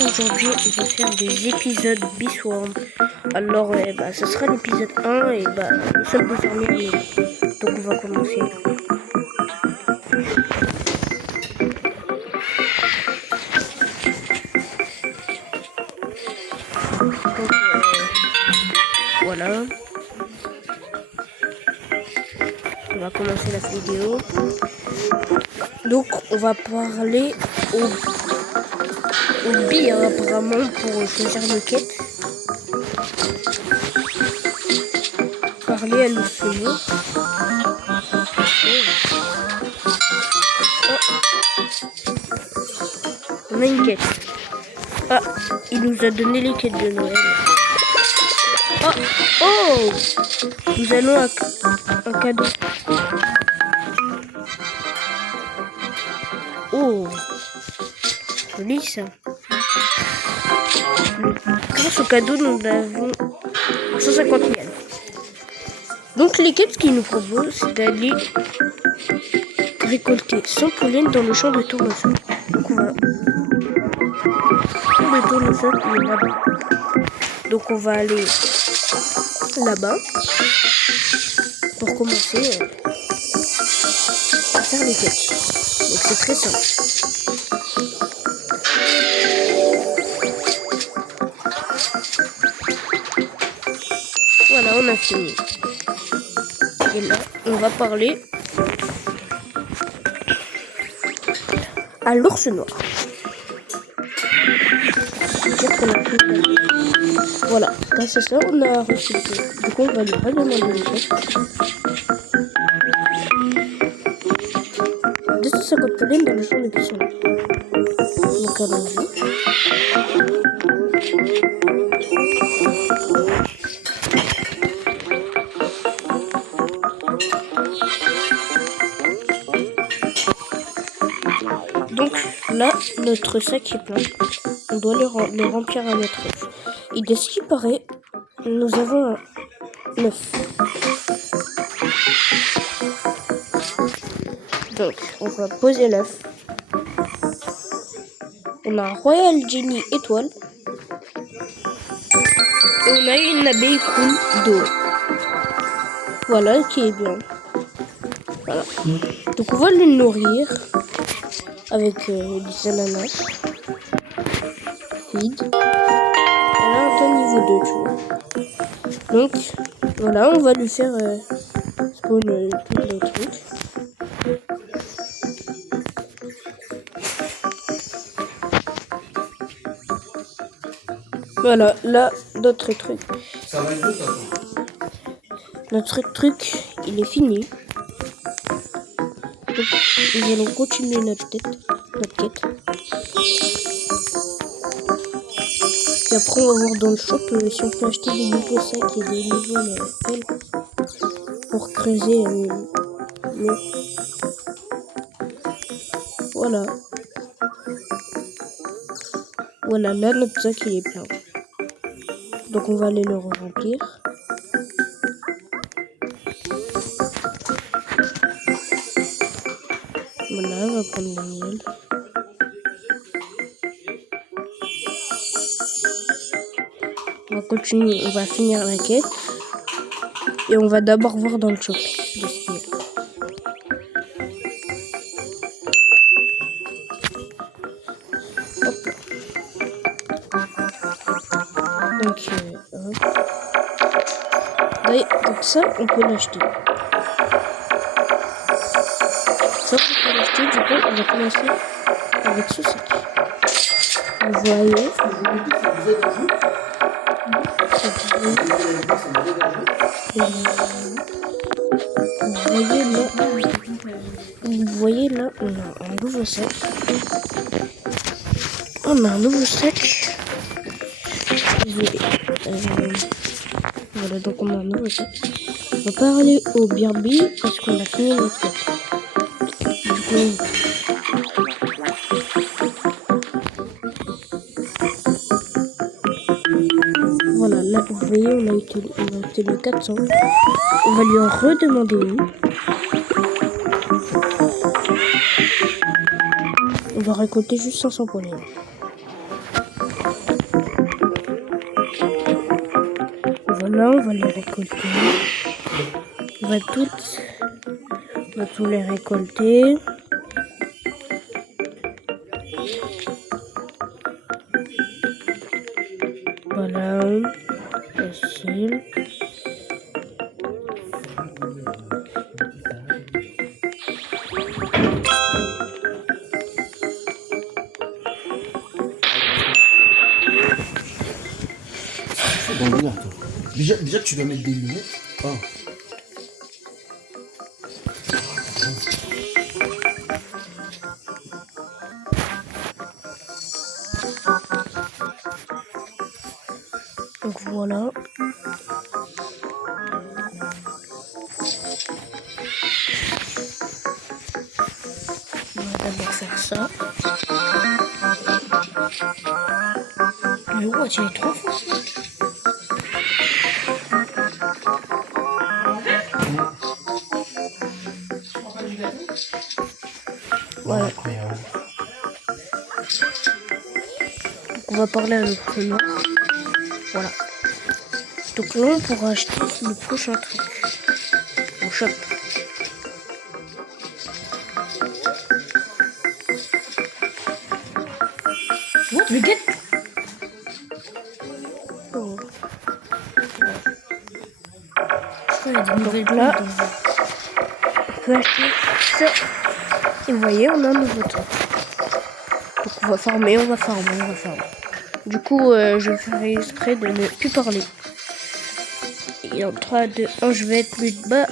Aujourd'hui, on va faire des épisodes Beeswax. Alors, ce sera l'épisode 1 et nous sommes désormais en ligne. Donc, on va commencer. Donc, voilà. On va commencer la vidéo. Donc, on va parler au billes apparemment pour choisir nos quêtes. Parler à l'ours. On a une quête. Ah, il nous a donné les quêtes de Noël. Oh, nous allons un cadeau. Oh, joli ça. Grâce au cadeau, nous avons 150 000. Donc les quêtes qu'il nous propose, c'est d'aller récolter 100 pollen dans le champ de tournesol. Donc on va... Le tournesol, il est là-bas. Donc on va aller là-bas pour commencer à faire les quêtes. Donc c'est très simple. Voilà, on a fini. Et là, on va parler à l'ours noir. Voilà, grâce à ça, on a reçu. Du coup, on va lui redemander les quêtes. 250 pollen dans le champ de cuisson. Donc, allons-y. Donc là, notre sac est plein. On doit le remplir à notre œuf. Et de ce qui paraît, nous avons un œuf. Donc, on va poser l'œuf. On a un Royal Genie étoile. Et on a une abeille cool d'eau. Voilà, qui est bien. Voilà. Donc on va le nourrir avec des ananas. Feed. Elle a un peu niveau 2, tu vois. Donc, voilà, on va lui faire spawn tout le truc. Voilà, là, notre truc. Notre truc, il est fini. Donc, nous allons continuer notre quête. Et après, on va voir dans le shop si on peut acheter des nouveaux sacs et des nouvelles pelles pour creuser mieux. Voilà. Voilà, là, notre sac, il est plein. Donc, on va aller le remplir. Voilà, on va prendre le miel. On va continuer, on va finir la quête. Et on va d'abord voir dans le shop de ce qu'il y a. Hop. Donc ça, on peut l'acheter. Ça, on peut l'acheter. Du coup, on va commencer avec ce sac. Vous voyez. Vous voyez là, on a un nouveau sac. Désolé. Voilà, donc on a un nouveau sac. On va pas aller au Birby parce qu'on a fini notre quête. Du coup, voilà, là vous voyez, on a été le 400. On va lui en redemander une. On va récolter juste 500 points. Voilà, on va les récolter. On va tous les récolter. Voilà, facile. Bon, regarde. Déjà, tu dois mettre des lunettes. Ah. Donc voilà. On va d'abord faire ça. Le roi, tu es trop fort. Voilà. Incroyable. Donc on va parler à notre noir. Voilà. Donc là, on pourra acheter le prochain truc. Au shop. What, le get? Oh. Je crois qu'il y a des nouvelles Donc là, plantes dans le jeu. on peut acheter ça. Et vous voyez, on a un nouveau truc. Donc on va farmer. Du coup, je ferai exprès de ne plus parler. Et en 3, 2, 1, je vais être plus bas.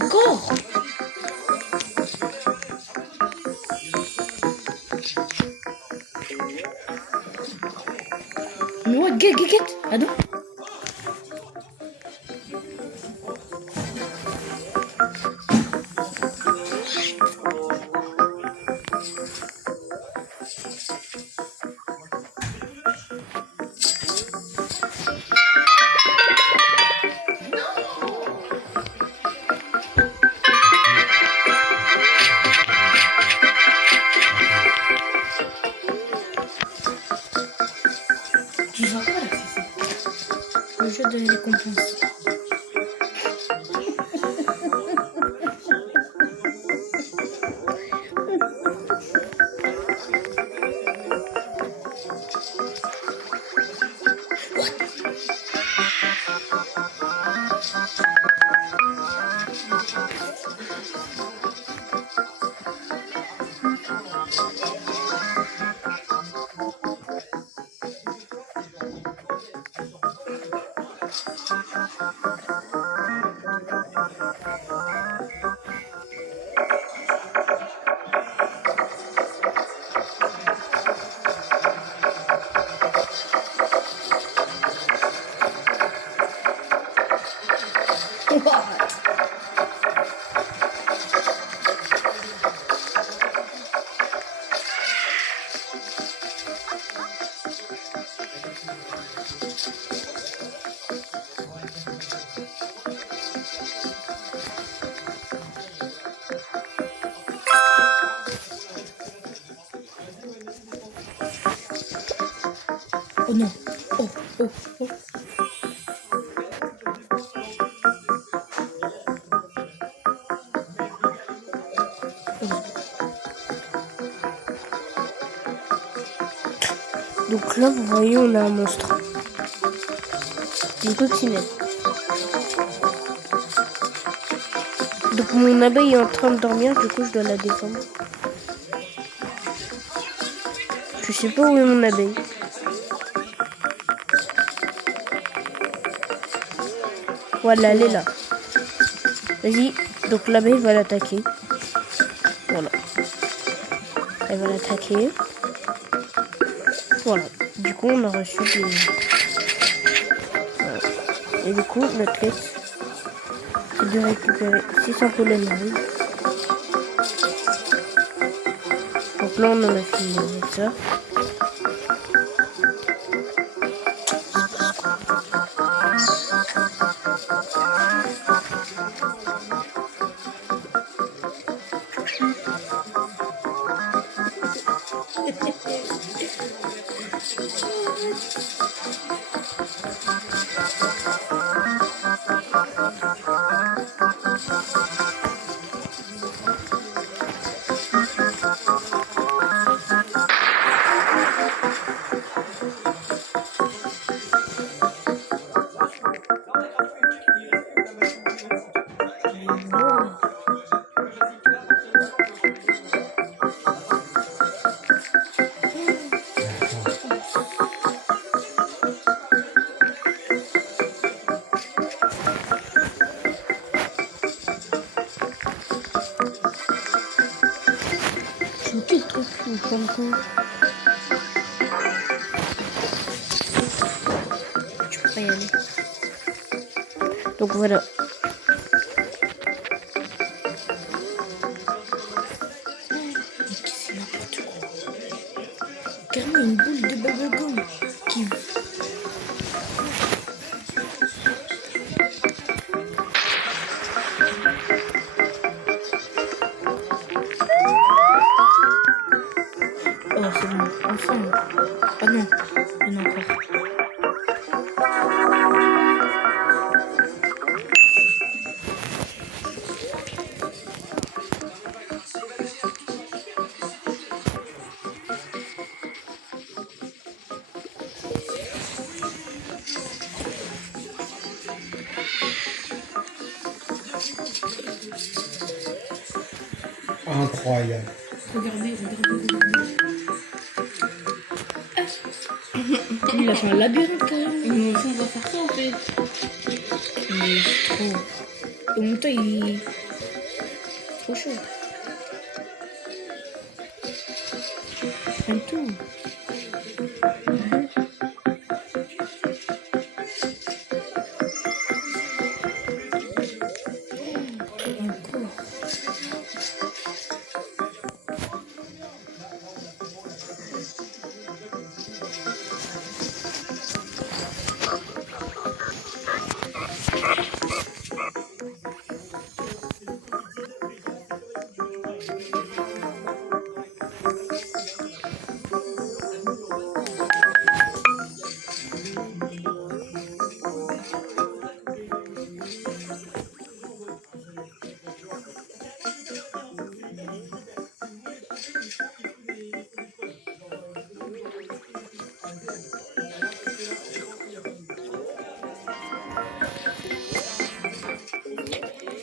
Encore? Mais what, get. Attends. Tu vois quoi là, c'est ça? Le jeu de récompense. Oh non. Oh. Donc là, vous voyez, on a un monstre. Une coccinelle. Donc mon abeille est en train de dormir, du coup je dois la défendre. Je sais pas où est mon abeille. Voilà, elle est là. Vas-y, donc l'abeille va l'attaquer. Voilà. Elle va l'attaquer. Voilà. Du coup, on a reçu des... Voilà. Et du coup, notre quête, c'est de récupérer 600 pollen rouges. Donc là, on en a fini avec ça. C'est quel truc qui fait encore? Tu peux pas y aller. Donc voilà. C'est n'importe quoi. Carrément une boule de bubblegum qui... Oh c'est bon, enfin. Ah non, il y en a encore. Incroyable. Regardez. Il a fait un labyrinthe quand même. Mais on va faire ça en fait. Mais c'est trop... Et en même temps, il... Trop chaud. Un tout. Encore.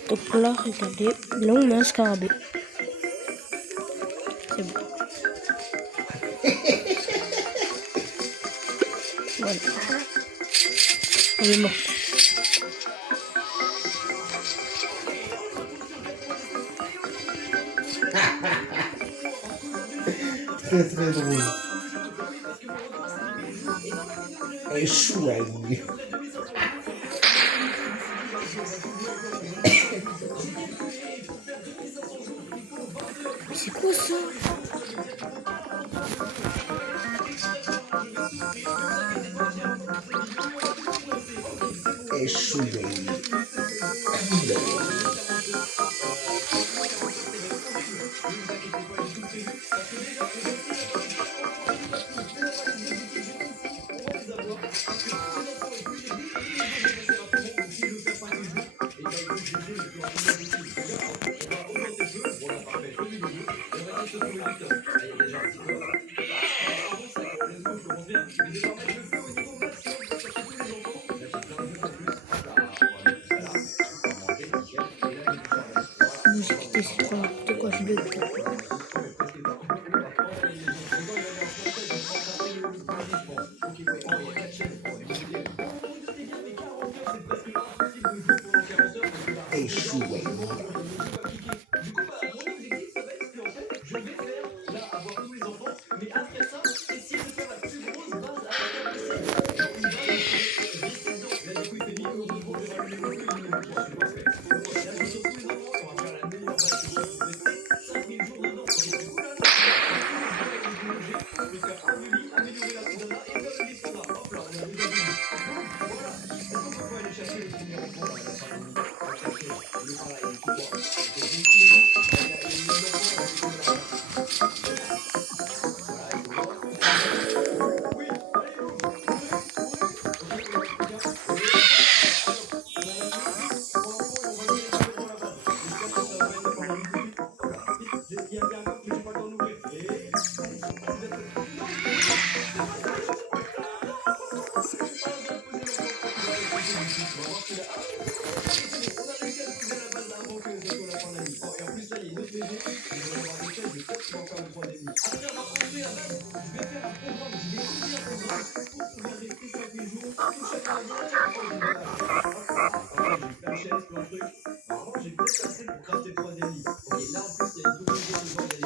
Donc là, regardez, là on a un scarabée. C'est bon. Voilà. Elle est morte. Très très drôle. Échoué. C'est quoi ça? Échoué. C'est trop n'importe quoi, je bug. Échoué.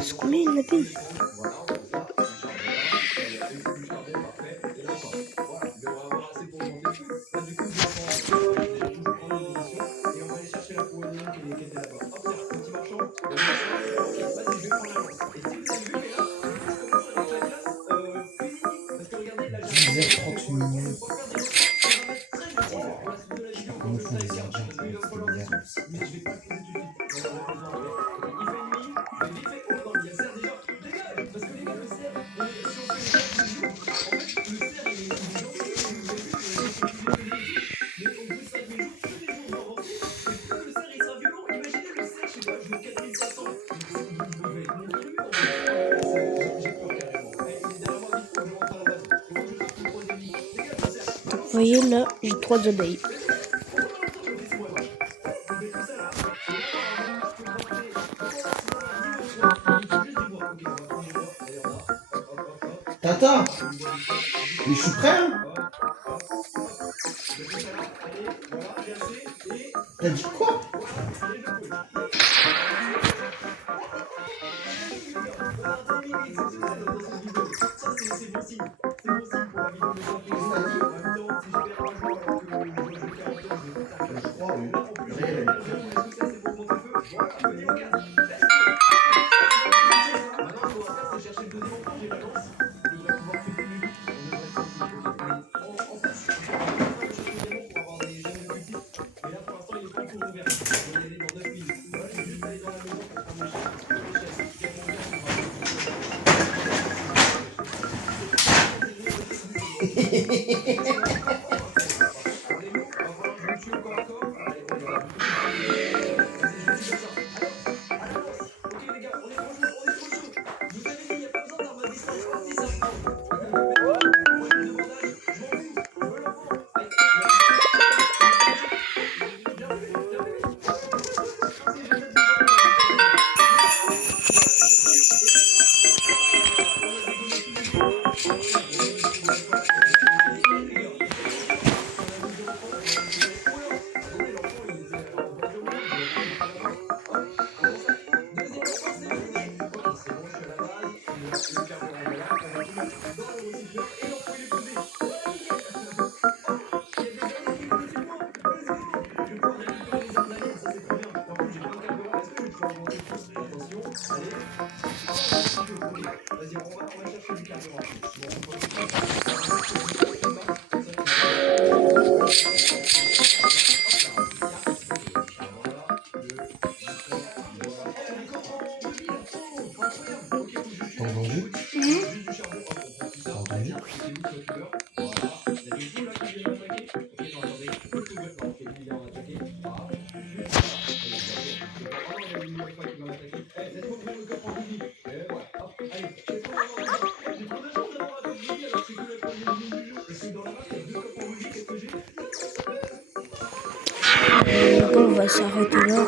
C'est combien une abeille? Comment font les gardiens avec ces lumières? Vous voyez là, j'ai 3 abeilles. Tata, mais je suis prêt, hein? T'as dit quoi? T'as entendu? T'as entendu? On va s'arrêter là.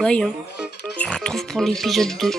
Bye. On se retrouve pour l'épisode 2.